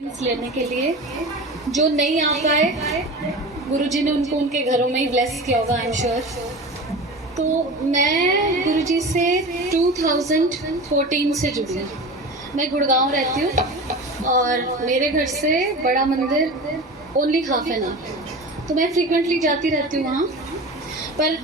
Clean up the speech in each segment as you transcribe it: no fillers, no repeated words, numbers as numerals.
लेने के लिए जो नहीं आ पाए, गुरुजी ने उनको उनके घरों में ही ब्लेस किया होगा, आई एम श्योर। तो मैं गुरुजी से 2014 से जुड़ी हूँ। मैं गुड़गांव रहती हूँ और मेरे घर से बड़ा मंदिर ओनली हाफ एन आवर, तो मैं फ्रीक्वेंटली जाती रहती हूँ वहाँ। पर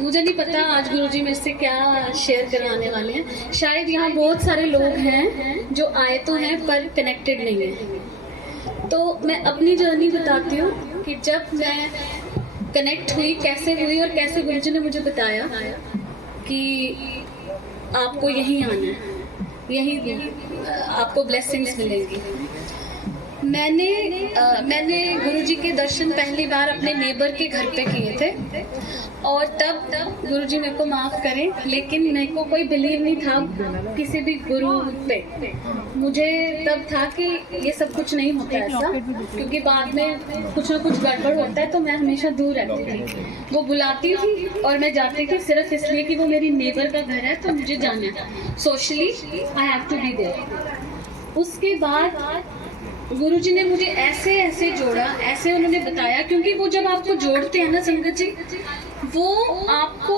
मुझे नहीं पता आज गुरुजी मेरे से क्या शेयर कराने वाले हैं। शायद यहाँ बहुत सारे लोग हैं जो आए तो हैं पर कनेक्टेड नहीं है। तो मैं अपनी जर्नी बताती हूँ कि जब मैं कनेक्ट हुई, कैसे हुई और कैसे गुरुजी ने मुझे बताया कि आपको यहीं आना है, यहीं आपको ब्लेसिंग्स मिलेंगी। मैंने गुरुजी के दर्शन पहली बार अपने नेबर के घर पे किए थे और तब गुरुजी मेरे को माफ़ करें, लेकिन मेरे को कोई बिलीव नहीं था किसी भी गुरु पे। मुझे तब था कि ये सब कुछ नहीं होता ऐसा, क्योंकि बाद में कुछ ना कुछ गड़बड़ होता है, तो मैं हमेशा दूर रहती थी। वो बुलाती थी और मैं जाती थी सिर्फ इसलिए कि वो मेरी नेबर का घर है तो मुझे जाना है, socially I have to be there. उसके बाद गुरुजी ने मुझे ऐसे ऐसे जोड़ा, ऐसे उन्होंने बताया, क्योंकि वो जब आपको जोड़ते हैं ना संगत जी, वो आपको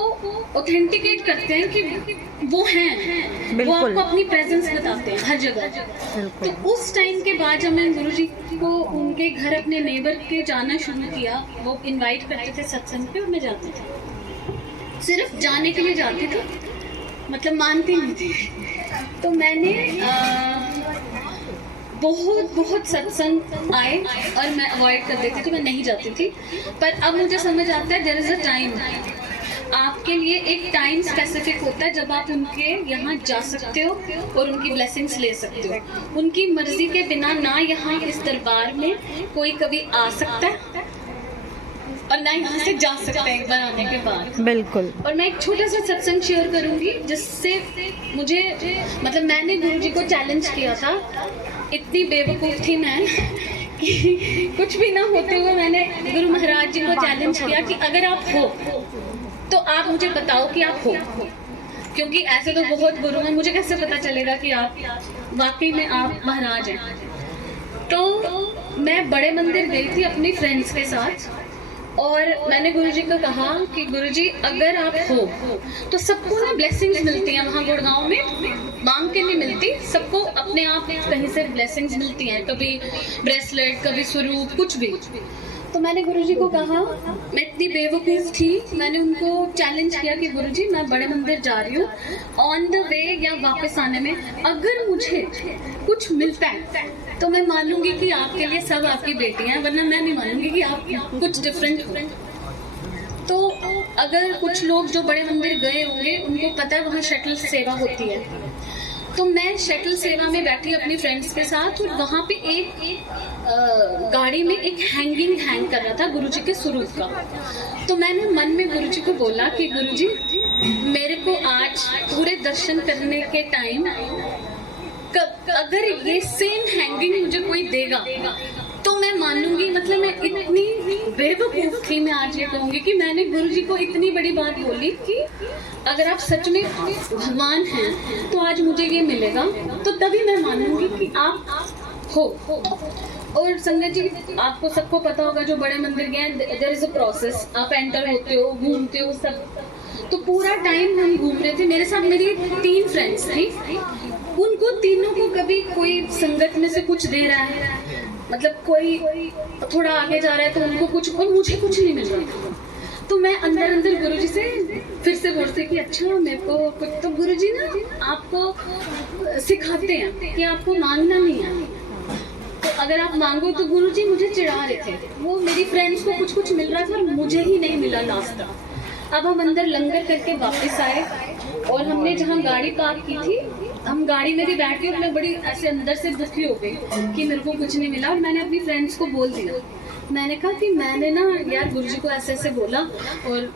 ऑथेंटिकेट करते हैं कि वो हैं, वो आपको अपनी प्रेजेंस बताते हैं हर जगह। तो उस टाइम के बाद जब मैं गुरुजी को उनके घर अपने नेबर के जाना शुरू किया, वो इनवाइट करते थे सत्संग पे और मैं जाती थी, सिर्फ जाने के लिए जाती थी, मतलब मानती नहीं थी। तो मैंने बहुत सत्संग आए और मैं अवॉइड कर देती थी, मैं नहीं जाती थी। पर अब मुझे समझ आता है देयर इज अ टाइम, आपके लिए एक टाइम स्पेसिफिक होता है जब आप उनके यहाँ जा सकते हो और उनकी ब्लेसिंग्स ले सकते हो। उनकी मर्जी के बिना ना यहाँ इस दरबार में कोई कभी आ सकता है और ना यहाँ से जा सकता है एक बार आने के बाद। बिल्कुल। और मैं एक छोटा सा सत्संग शेयर करूंगी जिससे मुझे, मतलब मैंने गुरुजी को चैलेंज किया था, इतनी बेवकूफ़ थी मैं कि कुछ भी ना होते हुए मैंने गुरु महाराज जी को चैलेंज किया कि अगर आप हो तो आप मुझे बताओ कि आप हो, क्योंकि ऐसे तो बहुत गुरु हैं, मुझे कैसे पता चलेगा कि आप वाकई में आप महाराज हैं। तो मैं बड़े मंदिर गई थी अपनी फ्रेंड्स के साथ और मैंने गुरुजी को कहा कि गुरुजी अगर आप हो तो सबको ना ब्लेसिंग्स मिलती हैं वहाँ गुड़गांव में, मांग के नहीं मिलती, सबको अपने आप कहीं से ब्लेसिंग्स मिलती हैं, कभी ब्रेसलेट, कभी स्वरूप, कुछ भी। तो मैंने गुरुजी को कहा, मैं इतनी बेवकूफ़ थी, मैंने उनको चैलेंज किया कि गुरुजी मैं बड़े मंदिर जा रही हूँ, ऑन द वे या वापस आने में अगर मुझे कुछ मिलता है तो मैं मानूंगी कि आपके लिए सब आपकी बेटी हैं, वरना मैं नहीं मानूंगी कि आप कुछ डिफरेंट हो। तो अगर कुछ लोग जो बड़े मंदिर गए होंगे उनको पता है वहाँ शटल सेवा होती है, तो मैं शटल सेवा में बैठी अपनी फ्रेंड्स के साथ और वहाँ पे एक गाड़ी में एक हैंग कर रहा था गुरुजी के स्वरूप का। तो मैंने मन में गुरुजी को बोला कि गुरुजी मेरे को आज पूरे दर्शन करने के टाइम अगर ये सेम हैंगिंग मुझे कोई देगा तो मैं मानूंगी। मतलब मैं इतनी बेवकूफ़ थी, मैं आज ये कहूँगी कि मैंने गुरुजी को इतनी बड़ी बात बोली कि अगर आप सच में भगवान हैं तो आज मुझे ये मिलेगा, तो तभी मैं मानूंगी कि आप हो। और संगत जी आपको सबको पता होगा जो बड़े मंदिर गए, देयर इज अ प्रोसेस, आप एंटर होते हो, घूमते हो सब। तो पूरा टाइम हम घूम रहे थे, मेरे साथ मेरी 3 फ्रेंड्स थी, उनको तीनों को कभी कोई संगत में से कुछ दे रहा है, मतलब कोई थोड़ा आगे जा रहा है तो उनको कुछ और मुझे कुछ नहीं मिल रहा था। तो मैं अंदर गुरुजी से फिर से बोलते कि अच्छा मेरे को कुछ, तो गुरुजी ना आपको सिखाते हैं कि आपको मांगना नहीं है, तो अगर आप मांगो तो गुरुजी मुझे चिढ़ा रहे थे, वो मेरी फ्रेंड्स को कुछ मिल रहा था, मुझे ही नहीं मिला लास्ट तक। अब हम अंदर लंगर करके वापस आए और हमने जहाँ गाड़ी पार्क की थी, हम गाड़ी में भी बैठ के और मैं बड़ी ऐसे अंदर से दुखी हो गई कि मेरे को कुछ नहीं मिला। और मैंने अपनी फ्रेंड्स को बोल दिया, मैंने कहा कि मैंने ना यार गुरुजी को ऐसे ऐसे बोला और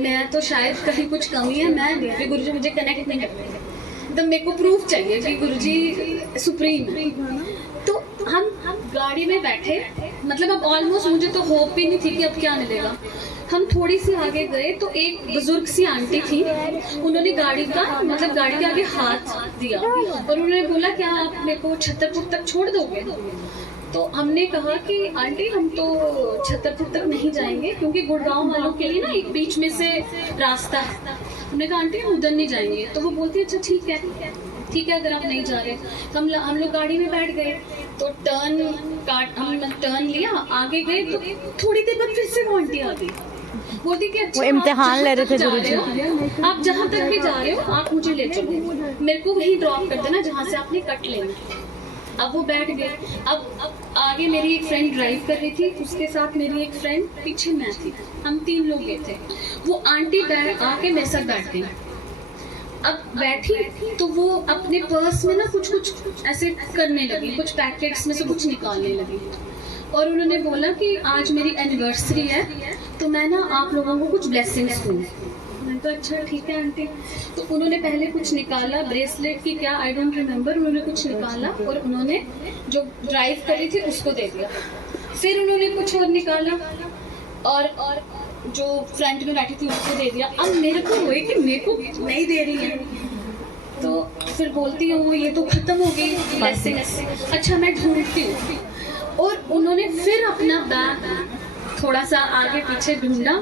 मैं तो शायद कहीं कुछ कमी है, मैं नहीं भी, गुरुजी मुझे कनेक्ट नहीं करते, तो मेरे को प्रूफ चाहिए कि गुरुजी सुप्रीम है। तो हम गाड़ी में बैठे, मतलब अब ऑलमोस्ट मुझे तो होप ही नहीं थी कि अब क्या मिलेगा। हम थोड़ी सी आगे गए तो एक बुजुर्ग सी आंटी थी, उन्होंने गाड़ी का मतलब गाड़ी के आगे हाथ दिया और उन्होंने बोला क्या आप मेरे को छतरपुर तक छोड़ दोगे? तो हमने कहा कि आंटी हम तो छतरपुर तक नहीं जाएंगे क्योंकि गुड़गांव वालों के लिए ना एक बीच में से रास्ता है। हमने कहा आंटी हम उधर नहीं जाएंगे। तो वो बोलती अच्छा ठीक है अगर आप नहीं जा रहे। तो हम लोग गाड़ी में बैठ गए तो हमने टर्न लिया, आगे गए तो थोड़ी देर बाद फिर से वो आंटी आ गई, बोलती कि अच्छा वो इम्तिहान ले रहे थे गुरुजी। आप जहाँ तक भी जा रहे हो आप मुझे ले चलो, मेरे को वहीं ड्रॉप कर देना जहाँ से आपने कट लेना। अब वो बैठ गए। अब आगे मेरी एक फ्रेंड ड्राइव कर रही थी, उसके साथ मेरी एक फ्रेंड, पीछे मैं थी, हम 3 लोग गए थे। वो आंटी आके मेरे साथ बैठ गई। अब बैठी तो वो अपने पर्स में ना कुछ ऐसे करने लगी, कुछ पैकेट्स में से कुछ निकालने लगी और उन्होंने बोला कि आज मेरी एनिवर्सरी है तो मैं ना आप लोगों को कुछ ब्लेसिंग्स दूँ। मैंने कहा अच्छा ठीक है आंटी। तो उन्होंने पहले कुछ निकाला, ब्रेसलेट की क्या आई डोंट रिमेम्बर, उन्होंने कुछ निकाला और उन्होंने जो ड्राइव कर रही थी उसको दे दिया। फिर उन्होंने कुछ और निकाला और जो फ्रंट में बैठी थी उसको दे दिया। अब मेरे को हुए कि मेरे को नहीं दे रही है, तो फिर बोलती हूँ वो ये तो खत्म हो गई ब्लेसिंग। अच्छा मैं ढूंढती हूँ और उन्होंने फिर अपना बैग थोड़ा सा आगे पीछे ढूंढा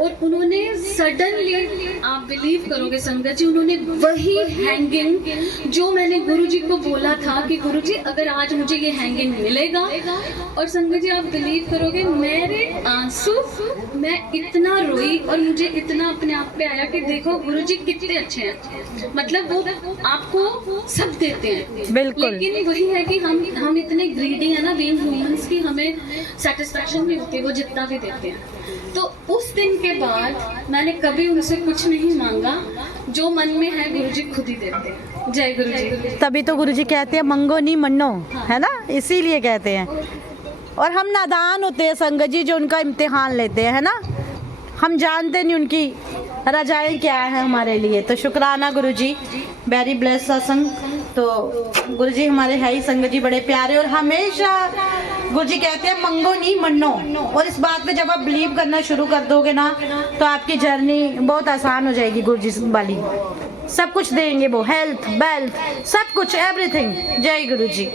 और उन्होंने सडनली, आप बिलीव करोगे संगत जी, उन्होंने वही हैंगिंग जो मैंने गुरुजी को बोला था कि गुरुजी अगर आज मुझे ये हैंगिंग मिलेगा, और संगत जी आप बिलीव करोगे मेरे आंसू, मैं इतना रोई और मुझे इतना अपने आप पे आया कि देखो गुरुजी कितने अच्छे हैं, मतलब वो आपको सब देते हैं। बिल्कुल। लेकिन वही है कि हम इतने ग्रीडी है ना बीइंग ह्यूमंस की, हमें सेटिस्फैक्शन नहीं होती वो जितना भी देते हैं। तो उस दिन के बाद मैंने कभी उनसे कुछ नहीं मांगा, जो मन में है गुरुजी खुद ही देते हैं। जय गुरुजी। तभी तो गुरुजी कहते हैं मंगो नहीं मन्नो, है ना, इसीलिए कहते हैं। और हम नादान होते हैं संगत जी जो उनका इम्तिहान लेते हैं, है ना, हम जानते नहीं उनकी रजाएं क्या है हमारे लिए। तो शुक्राना गुरुजी, वेरी ब्लेस सत्संग। तो गुरुजी हमारे है ही संगत जी बड़े प्यारे, और हमेशा गुरुजी कहते हैं मंगो नहीं मन्नो। और इस बात पे जब आप बिलीव करना शुरू कर दोगे ना तो आपकी जर्नी बहुत आसान हो जाएगी। गुरुजी वाली सब कुछ देंगे वो, हेल्थ वेल्थ सब कुछ, एवरीथिंग। जय गुरुजी।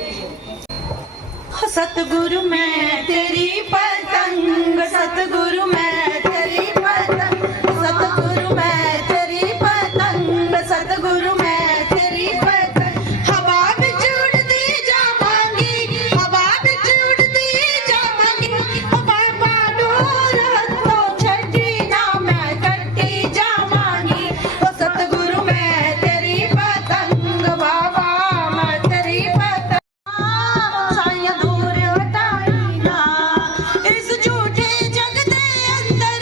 सतगुरु मैं तेरी पतंग, सतगुरु मैं तेरी पतंग, सतगुरु मैं तेरी पतंग, सतगुरु मैं तेरी पतंग। हवा विच उड़दी जावांगी, हवा विच उड़दी जावांगी, बाबा नूर तो छड्डी ना मैं कट्टी जावांगी। ओ सतगुरु मैं तेरी पतंग, बाबा मैं तेरी पतंग। साया दूर हटाई ना इस झूठे जग दे अंदर,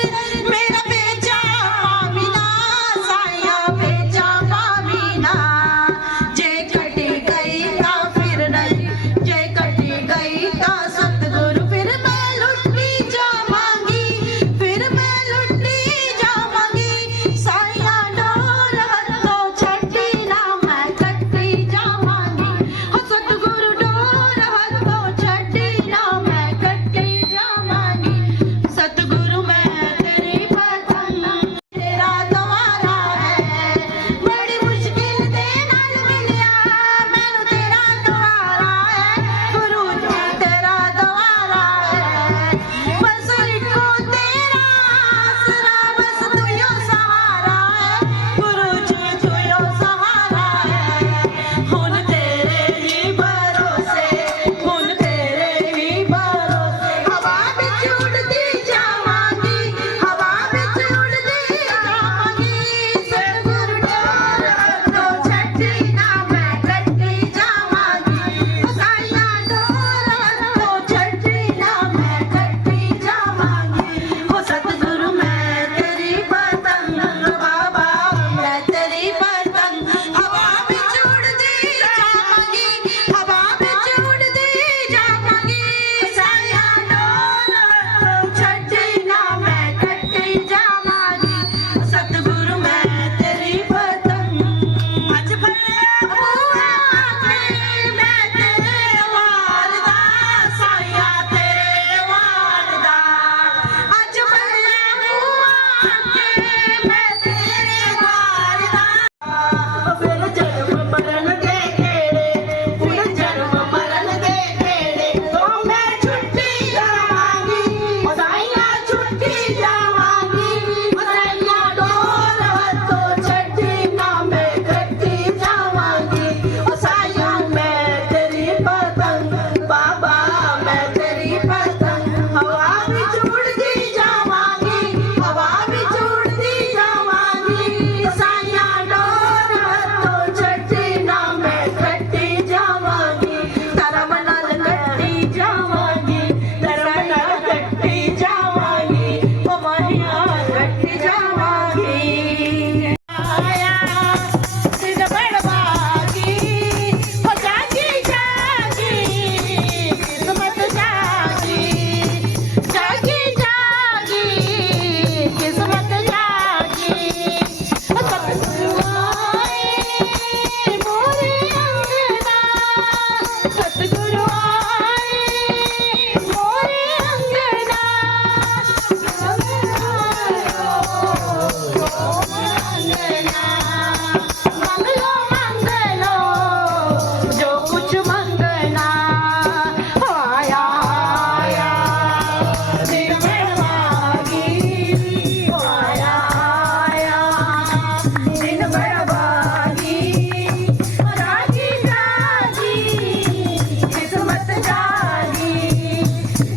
किस्मत जागी,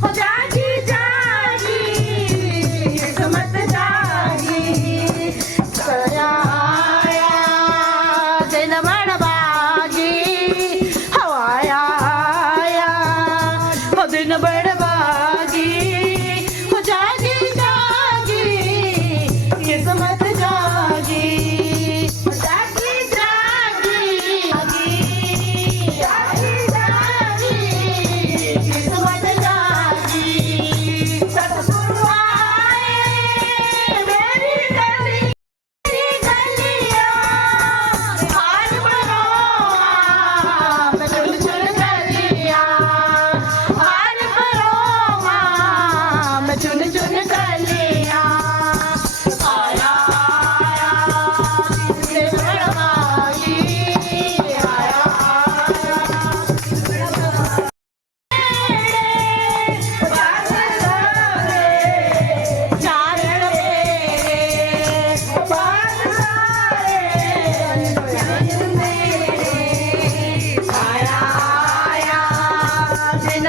हो जागी जागी किस्मत जागी, आया आया दिन बड़बागी, हो आया आया हो दिन बड़बागी, हो जागी जागी किस्मत जागी, जागी जागी जागी जागी किस्मत जागी, सतगुरु आए मेरी गलियां, हार भरो मैं चुन चुन गलियां, हार भरो मैं चुन चुन गलियां, आया आया दिन बड़बागी, आया चार मेरे आया आया दिन